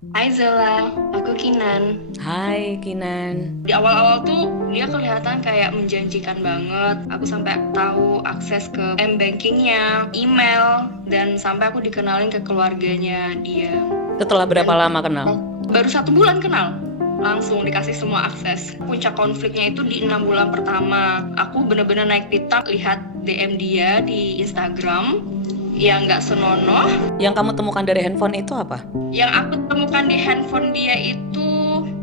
Hai Zela, aku Kinan. Hai Kinan. Di awal-awal tuh dia kelihatan kayak menjanjikan banget. Aku sampai tahu akses ke m-bankingnya, email, dan sampai aku dikenalin ke keluarganya dia. Setelah berapa Dan lama kenal? baru 1 bulan kenal, langsung dikasih semua akses. Puncak konfliknya itu di 6 bulan pertama. Aku bener-bener naik pitam lihat DM dia di Instagram yang nggak senonoh. Yang kamu temukan dari handphone itu apa? Yang aku temukan di handphone dia itu,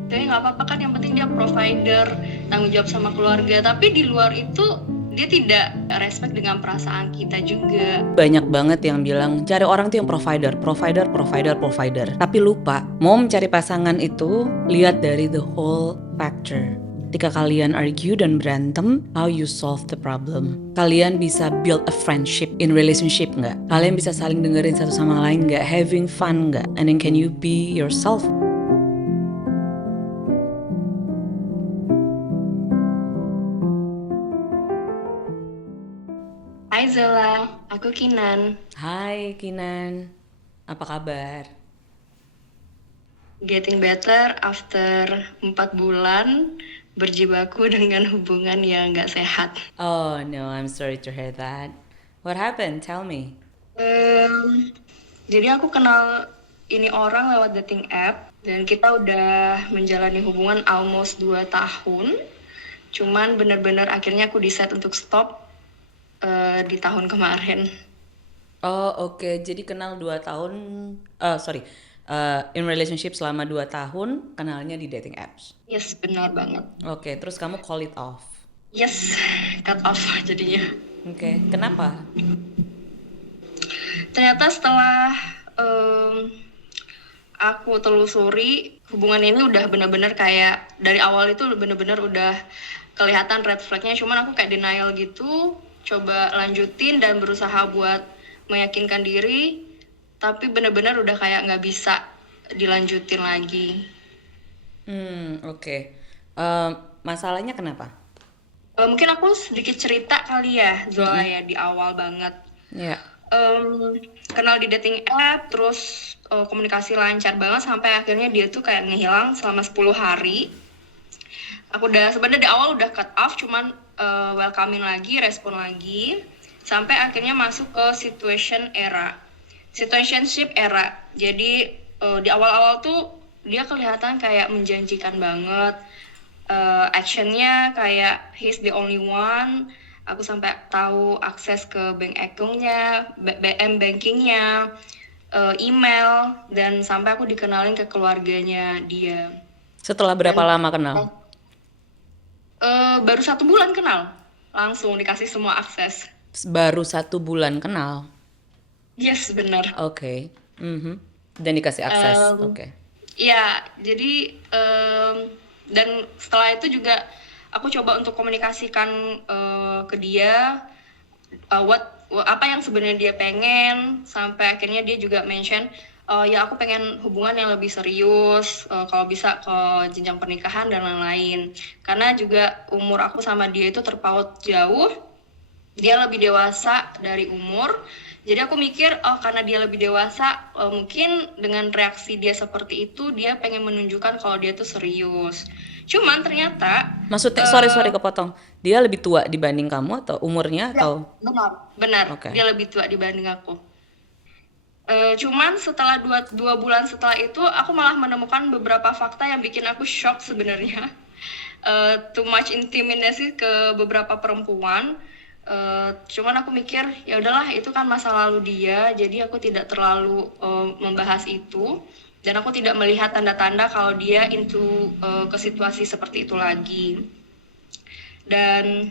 jadi nggak apa-apa kan, yang penting dia provider, tanggung jawab sama keluarga. Tapi di luar itu dia tidak respect dengan perasaan kita juga. Banyak banget yang bilang cari orang tuh yang provider, provider, provider, provider. Tapi lupa, mau mencari pasangan itu lihat dari the whole picture. Ketika kalian argue dan berantem, how you solve the problem. Kalian bisa build a friendship in relationship nggak? Kalian bisa saling dengerin satu sama lain nggak? Having fun nggak? And then can you be yourself? Hai Zela, aku Kinan. Hai Kinan, apa kabar? Getting better after 4 bulan berjibaku dengan hubungan yang nggak sehat. Oh no, I'm sorry to hear that. What happened? Tell me. Jadi aku kenal ini orang lewat dating app dan kita udah menjalani hubungan almost 2 tahun. Cuman bener-bener akhirnya aku decide untuk stop di tahun kemarin. Oh oke, jadi kenal 2 tahun, sorry, in relationship selama 2 tahun, kenalnya di dating apps. Yes, benar banget. Oke, terus kamu call it off. Yes, cut off jadinya. Oke, kenapa? Ternyata setelah em, aku telusuri, hubungan ini udah bener-bener kayak dari awal itu bener-bener udah kelihatan red flagnya. Cuman aku kayak denial gitu, coba lanjutin dan berusaha buat meyakinkan diri, tapi bener-bener udah kayak nggak bisa dilanjutin lagi. Oke. Masalahnya kenapa? Mungkin aku sedikit cerita kali ya, Zola, Mm-mm. ya di awal banget. Ya. Kenal di dating app, terus komunikasi lancar banget sampai akhirnya dia tuh kayak ngehilang selama 10 hari. Aku udah sebenarnya di awal udah cut off, cuman welcoming lagi, respon lagi, sampai akhirnya masuk ke situationship era. Jadi di awal-awal tuh dia kelihatan kayak menjanjikan banget. Actionnya kayak he's the only one. Aku sampai tahu akses ke bank account-nya, BM bankingnya, email, dan sampai aku dikenalin ke keluarganya dia. Setelah berapa Dan lama kenal? baru 1 bulan kenal, langsung dikasih semua akses. Baru 1 bulan kenal. Yes, benar. Oke. Mhm. Dan dikasih akses. Em, Oke. ya, jadi dan setelah itu juga aku coba untuk komunikasikan ke dia apa yang sebenarnya dia pengen, sampai akhirnya dia juga mention ya aku pengen hubungan yang lebih serius, kalau bisa ke jenjang pernikahan dan lain-lain, karena juga umur aku sama dia itu terpaut jauh. Dia lebih dewasa dari umur, jadi aku mikir oh karena dia lebih dewasa, mungkin dengan reaksi dia seperti itu dia pengen menunjukkan kalau dia tuh serius. Cuman ternyata Maksudnya, sorry, eh sorry kepotong. Dia lebih tua dibanding kamu atau umurnya ya, atau? benar Oke. dia lebih tua dibanding aku. Cuman setelah dua bulan setelah itu, aku malah menemukan beberapa fakta yang bikin aku shock sebenarnya. Too much intimidasi ke beberapa perempuan. Cuman aku mikir ya udahlah, itu kan masa lalu dia, jadi aku tidak terlalu membahas itu, dan aku tidak melihat tanda-tanda kalau dia ke situasi seperti itu lagi. Dan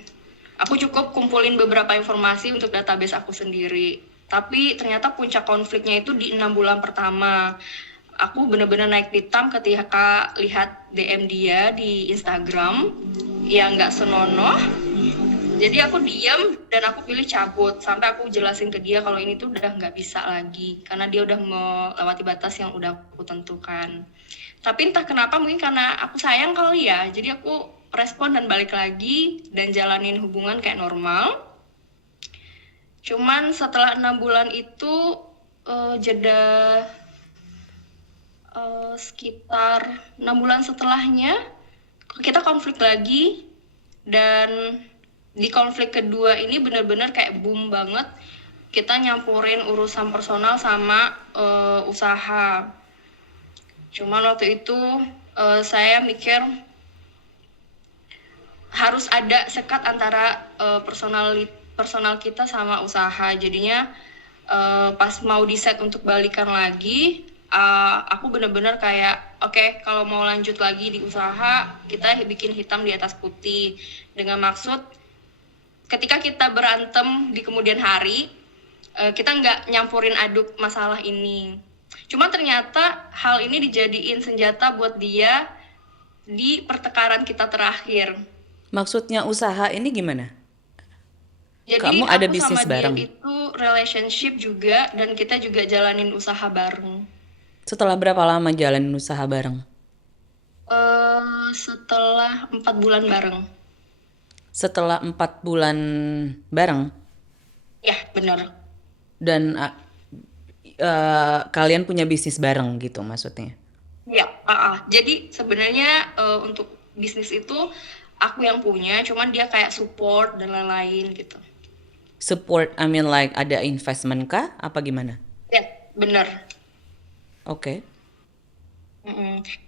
aku cukup kumpulin beberapa informasi untuk database aku sendiri. Tapi ternyata puncak konfliknya itu di 6 bulan pertama. Aku bener-bener naik pitam ketika lihat DM dia di Instagram yang nggak senonoh. Jadi aku diam dan aku pilih cabut sampai aku jelasin ke dia kalau ini tuh udah nggak bisa lagi karena dia udah melewati batas yang udah aku tentukan. Tapi entah kenapa, mungkin karena aku sayang kali ya, jadi aku respon dan balik lagi dan jalanin hubungan kayak normal. Cuman setelah 6 bulan itu jeda Sekitar 6 bulan setelahnya kita konflik lagi, dan di konflik kedua ini benar-benar kayak boom banget. Kita nyampurin urusan personal sama usaha. Cuman waktu itu saya mikir harus ada sekat antara personal kita sama usaha. Jadinya pas mau di set untuk balikan lagi, aku bener-bener kayak oke, kalau mau lanjut lagi di usaha, kita bikin hitam di atas putih, dengan maksud ketika kita berantem di kemudian hari, kita nggak nyampurin aduk masalah ini. Cuma ternyata hal ini dijadiin senjata buat dia di pertengkaran kita terakhir. Maksudnya usaha ini gimana? Jadi Kamu ada aku bisnis sama dia bareng. itu relationship juga, dan kita juga jalanin usaha bareng. Setelah berapa lama jalanin usaha bareng? Setelah 4 bulan bareng. Setelah 4 bulan bareng Ya, benar. dan kalian punya bisnis bareng gitu maksudnya. Ya, jadi sebenarnya untuk bisnis itu aku yang punya, cuman dia kayak support dan lain-lain gitu. Support, I mean like ada investment kah? Apa gimana? Ya, benar. Oke.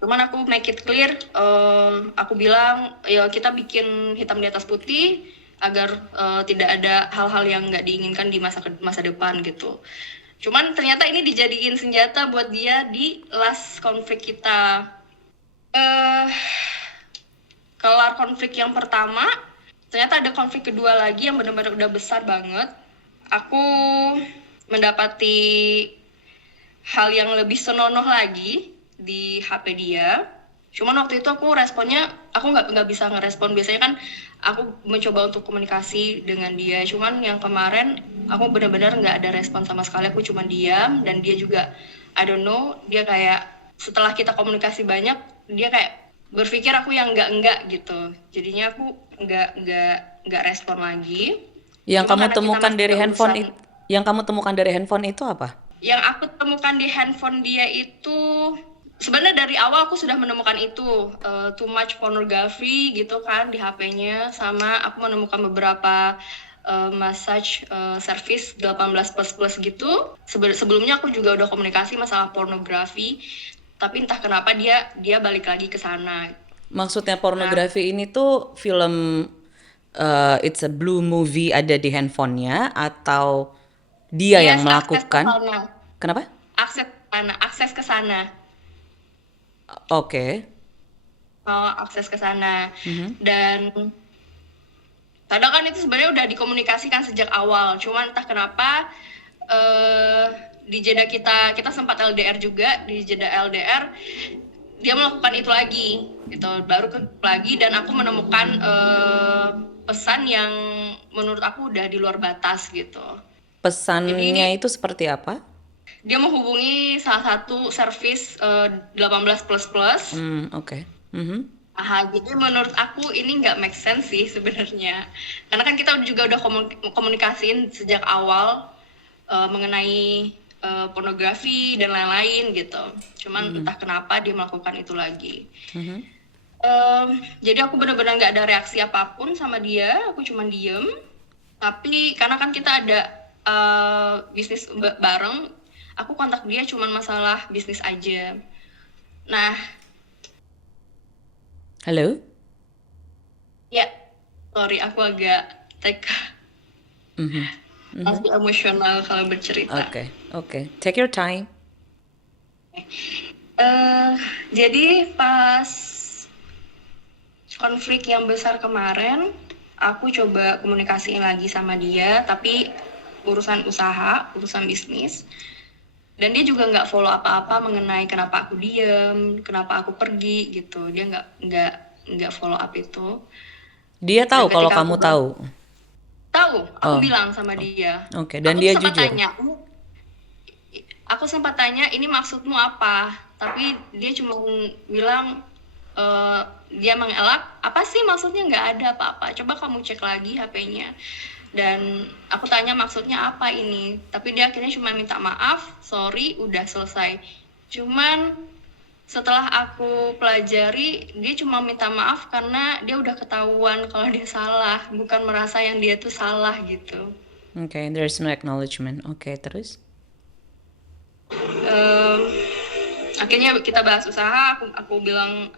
Cuman aku make it clear, aku bilang ya kita bikin hitam di atas putih agar tidak ada hal-hal yang nggak diinginkan di masa depan gitu. Cuman ternyata ini dijadiin senjata buat dia di last konflik kita. Kelar konflik yang pertama, ternyata ada konflik kedua lagi yang benar-benar udah besar banget. Aku mendapati hal yang lebih senonoh lagi di HP dia. Cuman waktu itu aku responnya, aku nggak bisa ngerespon. Biasanya kan aku mencoba untuk komunikasi dengan dia. Cuman yang kemarin aku benar-benar nggak ada respon sama sekali. Aku cuma diam, dan dia juga, I don't know, dia kayak setelah kita komunikasi banyak, dia kayak berpikir aku yang enggak gitu. Jadinya aku nggak respon lagi. Yang Cuma kamu karena kita temukan masih dari ada handphone urusan. yang kamu temukan dari handphone itu apa? Yang aku temukan di handphone dia itu, sebenarnya dari awal aku sudah menemukan itu, too much pornography gitu kan di HP-nya, sama aku menemukan beberapa massage service 18+ gitu. Sebelumnya aku juga udah komunikasi masalah pornografi, tapi entah kenapa dia balik lagi ke sana. Maksudnya Nah, pornografi ini tuh film it's a blue movie ada di handphonenya atau dia yang yes, akses ke melakukan? sana, Kenapa? akses ke sana. Oke. Akses ke sana. Mhm. Dan padahal kan itu sebenarnya udah dikomunikasikan sejak awal. Cuman entah kenapa di jeda kita sempat LDR juga, di jeda LDR dia melakukan itu lagi gitu, baru lagi, dan aku menemukan pesan yang menurut aku udah di luar batas gitu. Pesannya Jadi itu seperti apa? dia menghubungi salah satu servis 18++. Oke. Mhm. Jadi menurut aku ini nggak make sense sih sebenarnya. Karena kan kita juga udah komunikasiin sejak awal mengenai pornografi dan lain-lain gitu. Cuman entah kenapa dia melakukan itu lagi. Mhm. Jadi aku benar-benar nggak ada reaksi apapun sama dia. Aku cuma diem. Tapi karena kan kita ada bisnis bareng, aku kontak dia cuma masalah bisnis aja. Nah, Halo? ya, sorry, aku agak Mhm. masih emosional kalau bercerita. Oke. Take your time. Jadi pas konflik yang besar kemarin, aku coba komunikasiin lagi sama dia, tapi urusan usaha, urusan bisnis. Dan dia juga nggak follow apa-apa mengenai kenapa aku diem, kenapa aku pergi gitu. Dia nggak follow up itu. Dia Dan tahu kalau ketika kamu tahu. tahu, aku Oh, bilang sama dia. oke. Dan Aku dia sempat jujur. tanya, ini maksudmu apa? Tapi dia cuma bilang, dia mengelak, apa sih maksudnya, nggak ada apa-apa. Coba kamu cek lagi HP-nya. Dan aku tanya maksudnya apa ini. Tapi dia akhirnya cuma minta maaf, sorry, udah selesai. Cuman setelah aku pelajari, dia cuma minta maaf karena dia udah ketahuan kalau dia salah, bukan merasa yang dia tuh salah gitu. Okay, there's no acknowledgement. Okay, terus? Em, Akhirnya kita bahas usaha, aku bilang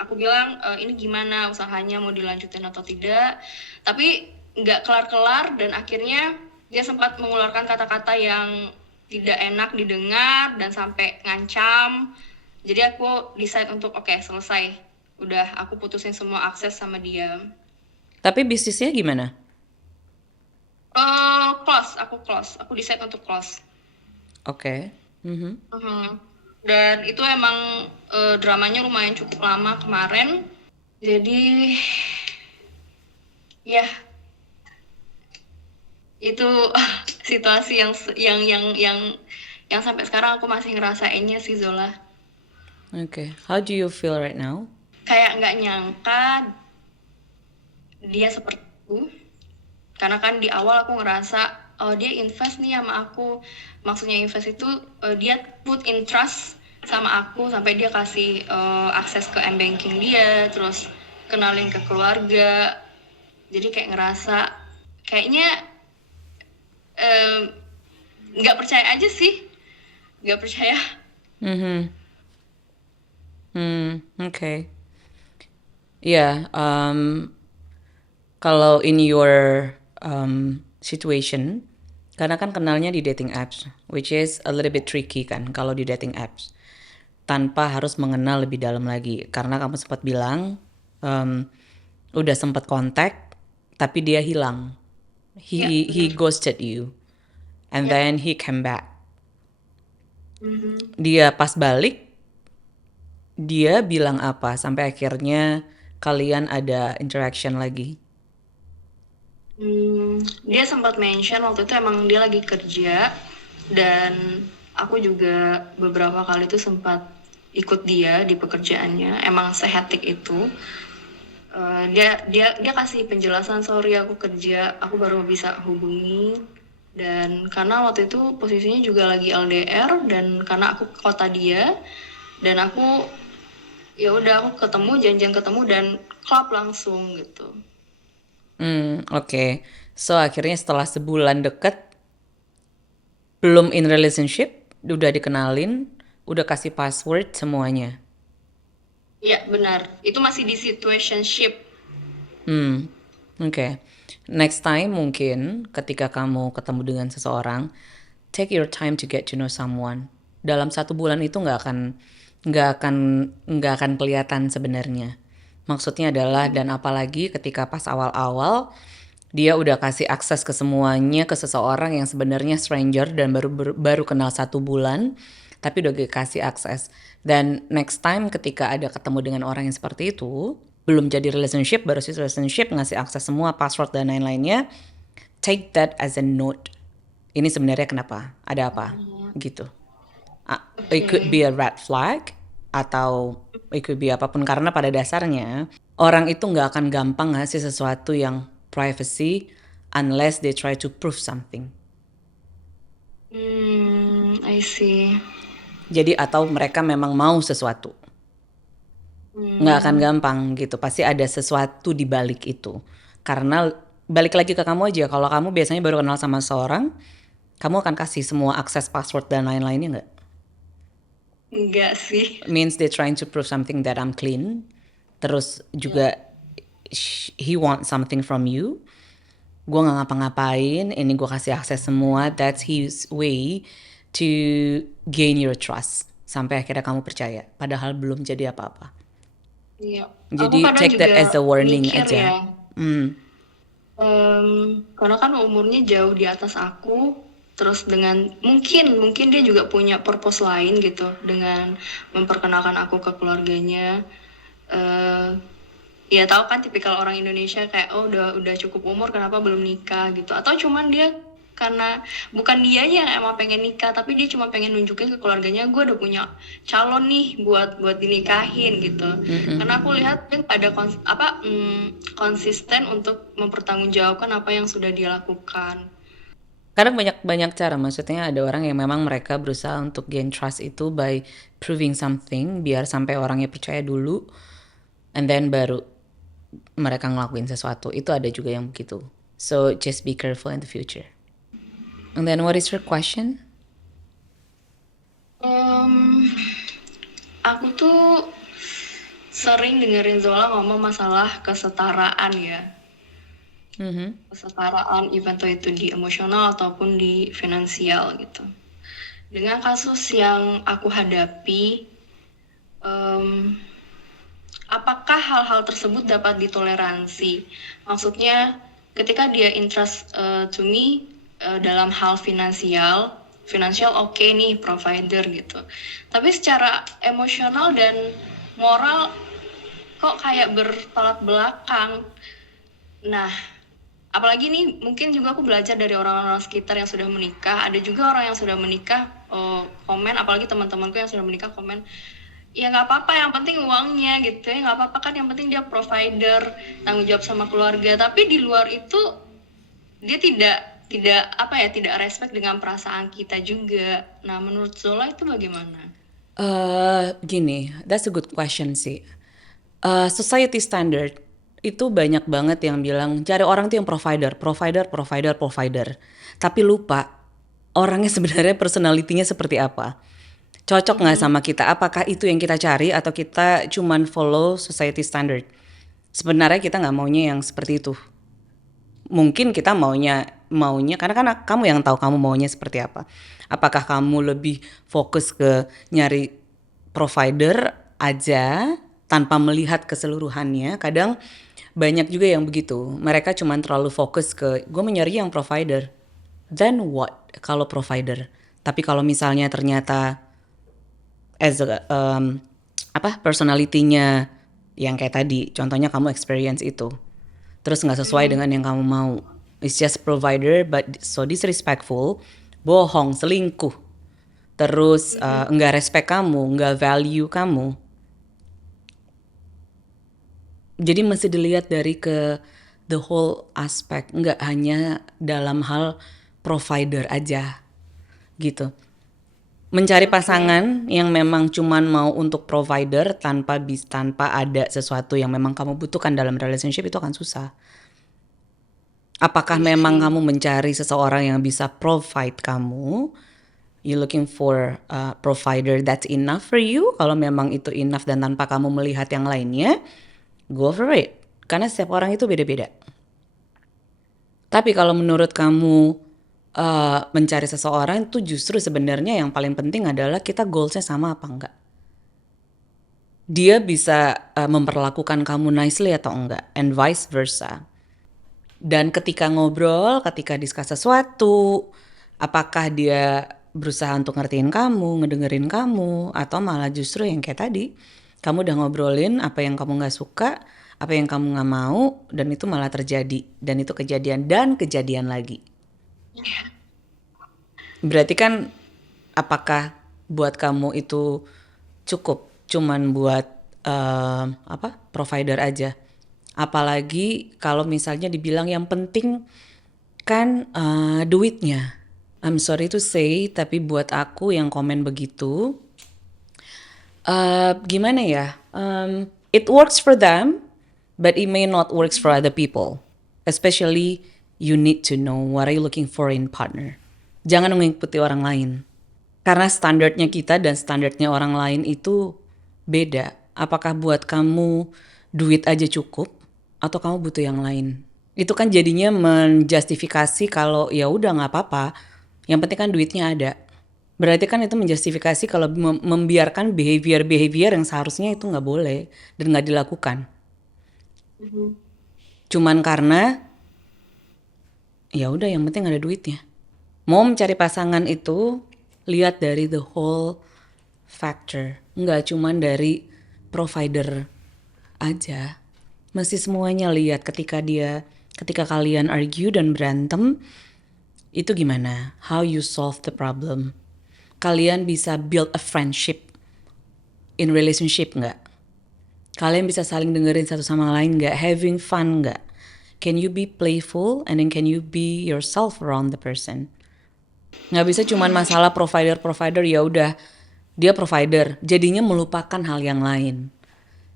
ini gimana usahanya, mau dilanjutin atau tidak, tapi nggak kelar-kelar, dan akhirnya dia sempat mengeluarkan kata-kata yang tidak enak didengar dan sampai ngancam. Jadi aku decide untuk oke, selesai, udah aku putusin semua akses sama dia. Tapi bisnisnya gimana? Aku decide untuk close. Okay. Mhm. Mhm. Dan itu emang dramanya lumayan cukup lama kemarin. Jadi ya itu situasi yang sampai sekarang aku masih ngerasainnya sih, Zola. Okay. How do you feel right now? Kayak nggak nyangka dia seperti itu. Karena kan di awal aku ngerasa oh dia invest nih sama aku. Maksudnya invest itu dia put in trust sama aku sampai dia kasih akses ke m-banking dia, terus kenalin ke keluarga. Jadi kayak ngerasa kayaknya nggak percaya aja sih, nggak percaya. Mhm. Okay. Yeah, kalau in your situation, karena kan kenalnya di dating apps, which is a little bit tricky kan kalau di dating apps, tanpa harus mengenal lebih dalam lagi. Karena kamu sempat bilang, udah sempat kontak, tapi dia hilang. Ya, He benar. ghosted you, and Ya. then he came back. Mhm. Dia pas balik, dia bilang apa sampai akhirnya kalian ada interaction lagi? Dia sempat mention waktu itu emang dia lagi kerja, dan aku juga beberapa kali tuh sempat ikut dia di pekerjaannya. Emang sehetik itu. Dia kasih penjelasan, sorry aku kerja, aku baru bisa hubungi. Dan karena waktu itu posisinya juga lagi LDR, dan karena aku ke kota dia, dan aku ya udah aku ketemu, janjian ketemu, dan klub langsung gitu. Oke. So akhirnya setelah sebulan deket, belum in relationship, udah dikenalin, udah kasih password semuanya. Iya benar, itu masih di situationship. Oke. Next time mungkin ketika kamu ketemu dengan seseorang, take your time to get to know someone. Dalam 1 bulan itu nggak akan nggak akan kelihatan sebenarnya. Maksudnya adalah, dan apalagi ketika pas awal-awal dia udah kasih akses ke semuanya ke seseorang yang sebenarnya stranger dan baru kenal 1 bulan, tapi udah kasih akses. Dan next time ketika ada ketemu dengan orang yang seperti itu, belum jadi relationship, baru sih relationship, ngasih akses semua password dan lain-lainnya, take that as a note. Ini sebenarnya kenapa? Ada apa? Gitu. It could be a red flag, atau it could be apapun, karena pada dasarnya orang itu nggak akan gampang ngasih sesuatu yang privacy unless they try to prove something. I see. Jadi atau mereka memang mau sesuatu. Nggak akan gampang gitu. Pasti ada sesuatu di balik itu. Karena balik lagi ke kamu aja. Kalau kamu biasanya baru kenal sama seorang, kamu akan kasih semua akses password dan lain-lainnya nggak? Enggak sih. Means they trying to prove something that I'm clean. Terus juga he want something from you. Gue nggak ngapa-ngapain, ini gue kasih akses semua. That's his way to gain your trust. Sampai akhirnya kamu percaya. Padahal belum jadi apa-apa. Iya. Aku Jadi kadang take that juga as a warning mikir aja. ya, karena kan umurnya jauh di atas aku, terus dengan mungkin dia juga punya purpose lain gitu dengan memperkenalkan aku ke keluarganya. Ya tahu kan tipikal orang Indonesia kayak oh udah cukup umur kenapa belum nikah gitu, atau cuman dia karena bukan dia yang emang pengen nikah, tapi dia cuma pengen nunjukin ke keluarganya gue udah punya calon nih buat dinikahin gitu. Karena aku lihat dia ada konsisten untuk mempertanggungjawabkan apa yang sudah dia lakukan. Kadang banyak cara, maksudnya ada orang yang memang mereka berusaha untuk gain trust itu by proving something biar sampai orangnya percaya dulu, and then baru mereka ngelakuin sesuatu. Itu ada juga yang begitu. So just be careful in the future. And then what is your question? Em, aku tuh sering dengerin Zola ngomong masalah kesetaraan ya. Kesetaraan event itu di emosional ataupun di finansial gitu. Dengan kasus yang aku hadapi, em, apakah hal-hal tersebut dapat ditoleransi? Maksudnya ketika dia interest to me dalam hal finansial oke nih provider gitu. Tapi secara emosional dan moral kok kayak bertolak belakang. Nah, apalagi nih mungkin juga aku belajar dari orang-orang sekitar yang sudah menikah. Ada juga orang yang sudah menikah komen, apalagi teman-temanku yang sudah menikah komen, ya nggak apa-apa yang penting uangnya gitu ya, nggak apa-apa kan yang penting dia provider, tanggung jawab sama keluarga. Tapi di luar itu dia tidak respect dengan perasaan kita juga. Nah, menurut Zola itu bagaimana? Gini, that's a good question sih. Society standard itu banyak banget yang bilang cari orang tuh yang provider, provider, provider, provider. Tapi lupa orangnya sebenarnya personalitinya seperti apa. Cocok nggak sama kita? Apakah itu yang kita cari atau kita cuman follow society standard? Sebenarnya kita nggak maunya yang seperti itu. Mungkin kita maunya karena kan kamu yang tahu kamu maunya seperti apa. Apakah kamu lebih fokus ke nyari provider aja tanpa melihat keseluruhannya? Kadang banyak juga yang begitu. Mereka cuma terlalu fokus ke gue mencari yang provider. Then what kalau provider? Tapi kalau misalnya ternyata as a, personalitinya yang kayak tadi, contohnya kamu experience itu, terus nggak sesuai dengan yang kamu mau, it's just provider but so disrespectful, bohong, selingkuh, terus nggak respect kamu, nggak value kamu. Jadi mesti dilihat dari ke the whole aspect, nggak hanya dalam hal provider aja gitu. Mencari pasangan yang memang cuman mau untuk provider tanpa ada sesuatu yang memang kamu butuhkan dalam relationship itu akan susah. Apakah memang kamu mencari seseorang yang bisa provide kamu? You looking for a provider that's enough for you? Kalau memang itu enough dan tanpa kamu melihat yang lainnya, go for it. Karena setiap orang itu beda-beda. Tapi kalau menurut kamu mencari seseorang itu justru sebenarnya yang paling penting adalah kita goalsnya sama apa enggak. Dia bisa memperlakukan kamu nicely atau enggak, and vice versa. Dan ketika ngobrol, ketika discuss sesuatu, apakah dia berusaha untuk ngertiin kamu, ngedengerin kamu, atau malah justru yang kayak tadi, kamu udah ngobrolin apa yang kamu gak suka, apa yang kamu gak mau, dan itu malah terjadi. Dan itu kejadian dan kejadian lagi. Berarti kan apakah buat kamu itu cukup cuman buat provider aja? Apalagi kalau misalnya dibilang yang penting kan duitnya. I'm sorry to say, tapi buat aku yang komen begitu, gimana ya? It works for them, but it may not works for other people. Especially you need to know what are you looking for in partner. Jangan mengikuti orang lain. Karena standarnya kita dan standarnya orang lain itu beda. Apakah buat kamu duit aja cukup atau kamu butuh yang lain? Itu kan jadinya menjustifikasi kalau ya udah nggak apa-apa. Yang penting kan duitnya ada. Berarti kan itu menjustifikasi kalau membiarkan behavior yang seharusnya itu nggak boleh dan nggak dilakukan. Cuman karena ya udah yang penting ada duitnya. Mau mencari pasangan itu lihat dari the whole factor, nggak cuman dari provider aja. Mesti semuanya lihat ketika kalian argue dan berantem, itu gimana? How you solve the problem? Kalian bisa build a friendship in relationship nggak? Kalian bisa saling dengerin satu sama lain nggak? Having fun nggak? Can you be playful and then can you be yourself around the person? Nggak bisa cuman masalah provider ya udah dia provider, jadinya melupakan hal yang lain.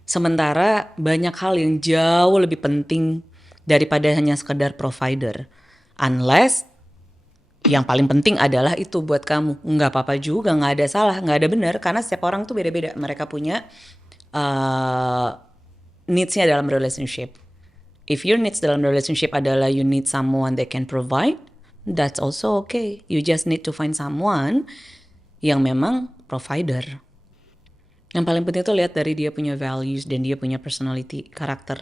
Sementara banyak hal yang jauh lebih penting daripada hanya sekedar provider. Unless yang paling penting adalah itu buat kamu. Nggak apa-apa juga, nggak ada salah, nggak ada benar. Karena setiap orang tuh beda-beda. Mereka punya needs-nya dalam relationship. If your needs dalam relationship adalah you need someone that can provide, that's also okay. You just need to find someone yang memang provider. Yang paling penting tuh lihat dari dia punya values dan dia punya personality, karakter.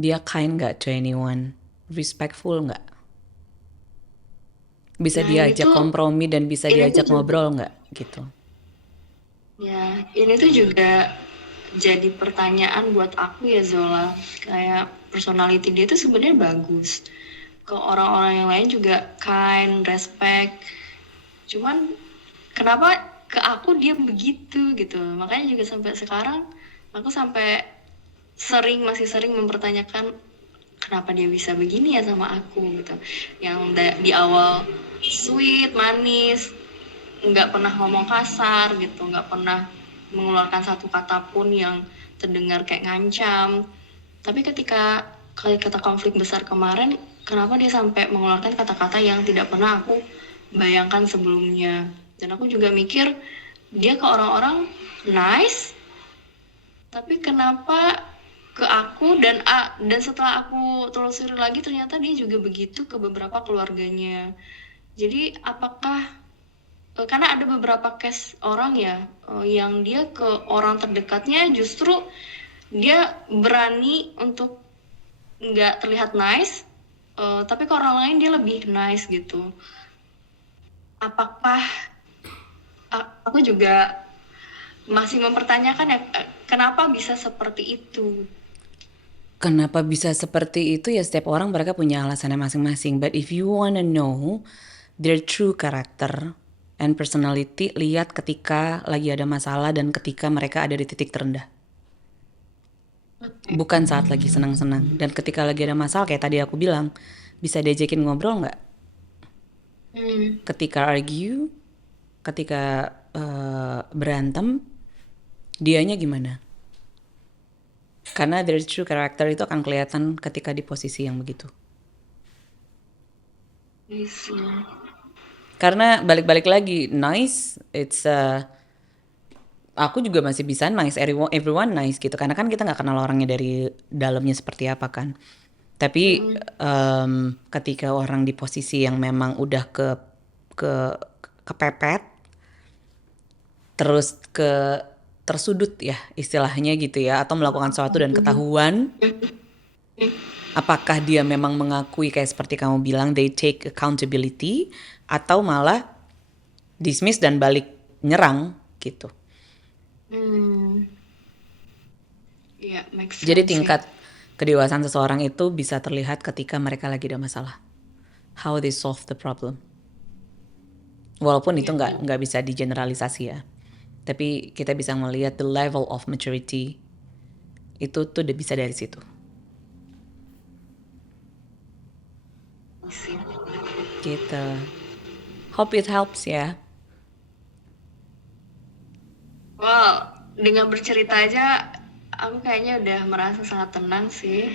Dia kind gak to anyone? Respectful gak? Bisa Nah, ini diajak tuh kompromi dan bisa ini tuh diajak juga ngobrol gak? Gitu. ya, ini tuh juga jadi pertanyaan buat aku ya Zola. Kayak personality dia tuh sebenarnya bagus. Ke orang-orang yang lain juga kind, respect. Cuman kenapa ke aku dia begitu gitu. Makanya juga sampai sekarang aku sampai masih sering mempertanyakan kenapa dia bisa begini ya sama aku gitu. Yang di awal sweet, manis, nggak pernah ngomong kasar gitu, nggak pernah mengeluarkan satu kata pun yang terdengar kayak ngancam. Tapi ketika kata konflik besar kemarin, kenapa dia sampai mengeluarkan kata-kata yang tidak pernah aku bayangkan sebelumnya. Dan aku juga mikir dia ke orang-orang nice, tapi kenapa ke aku dan setelah aku telusuri lagi ternyata dia juga begitu ke beberapa keluarganya. Jadi apakah karena ada beberapa case orang ya yang dia ke orang terdekatnya justru dia berani untuk nggak terlihat nice, tapi ke orang lain dia lebih nice gitu. Apakah aku juga masih mempertanyakan ya kenapa bisa seperti itu? Kenapa bisa seperti itu ya setiap orang mereka punya alasannya masing-masing. But if you wanna know their true character and personality, lihat ketika lagi ada masalah dan ketika mereka ada di titik terendah. Bukan saat lagi senang-senang. Dan ketika lagi ada masalah kayak tadi aku bilang, bisa diajakin ngobrol nggak? Ketika argue, ketika berantem, dianya gimana? Karena their true character itu akan kelihatan ketika di posisi yang begitu. Yes. Karena balik-balik lagi, nice, it's aku juga masih bisa nice, everyone nice gitu. Karena kan kita nggak kenal orangnya dari dalamnya seperti apa kan. Tapi ketika orang di posisi yang memang udah kepepet, terus tersudut ya istilahnya gitu ya, atau melakukan sesuatu dan ketahuan, apakah dia memang mengakui kayak seperti kamu bilang, they take accountability, atau malah dismiss dan balik nyerang gitu. Iya, make sense Jadi sih. tingkat kedewasaan seseorang itu bisa terlihat ketika mereka lagi ada masalah. How they solve the problem. Walaupun itu nggak bisa digeneralisasi ya. Tapi kita bisa melihat the level of maturity itu tuh udah bisa dari situ. Sih. Gitu. Hope it helps ya. Well, dengan bercerita aja aku kayaknya udah merasa sangat tenang sih.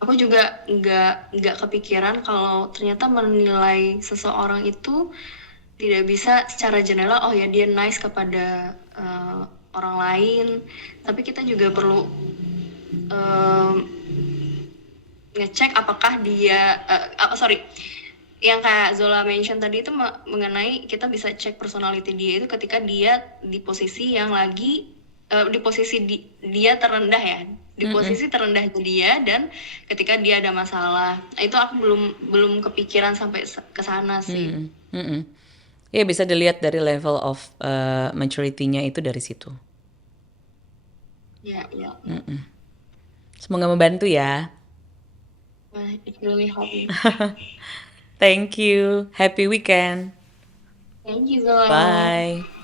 Aku juga nggak kepikiran kalau ternyata menilai seseorang itu tidak bisa secara general, oh ya dia nice kepada orang lain, tapi kita juga perlu ngecek apakah dia yang kayak Zola mention tadi itu mengenai kita bisa cek personality dia itu ketika dia di posisi yang lagi di posisi dia terendah ya, di posisi terendah dia, dan ketika dia ada masalah. Itu aku belum kepikiran sampai ke sana sih. Ya bisa dilihat dari level of maturity-nya itu dari situ. Ya. Semoga membantu ya. It really helped me. Thank you. Happy weekend. Thank you, Zola. Bye.